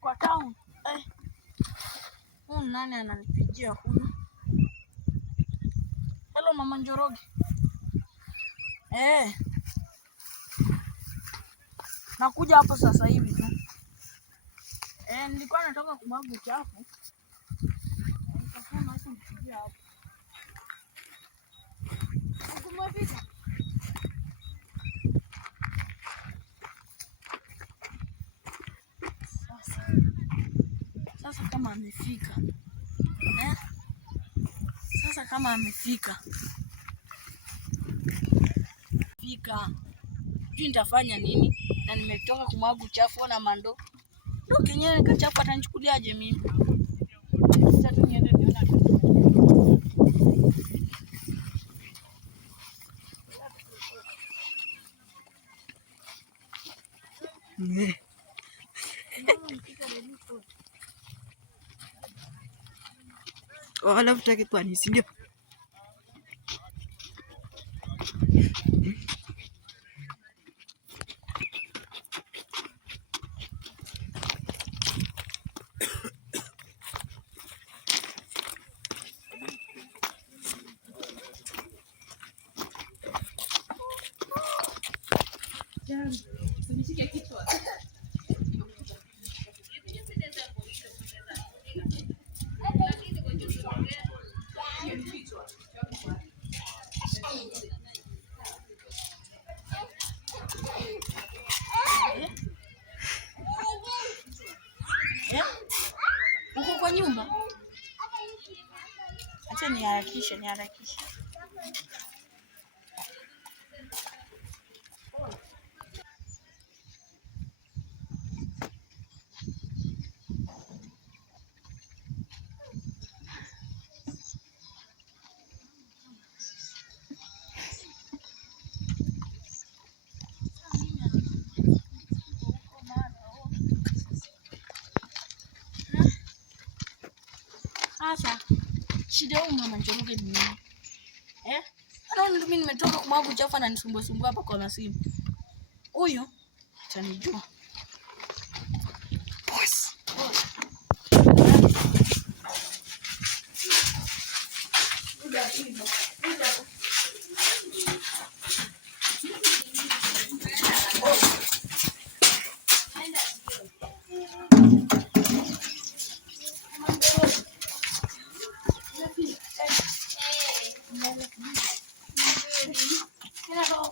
Kwa town. Huyu nani ananipigia huyu? Hello Mama Njoroge. Nakuja hapo sasa hivi tu. Nilikuwa natoka kumwaga uchafu. Nikasema acha nipigie hapo. Umefika? Sasa kama amefika. Sasa kama amefika. Nitafanya nini? Na nimetoka kumwaga uchafu na mando. Ndio kenyewe nikachafu atanichukuliaje mimi? Sasa tu niende niona. Wala mtaki kwani si ndio? Uko kwa nyumba? Acha niharakishe. Sasa shida huyu Mama Njoroge ni nini? Anaona mimi nimetoka kumwaga uchafu na nisumbua hapa kwa nasimu. Huyu atanijua.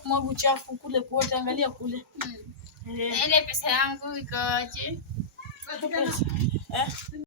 Mwaga uchafu kule kuota, angalia kule. Ile pesa yangu ikoje?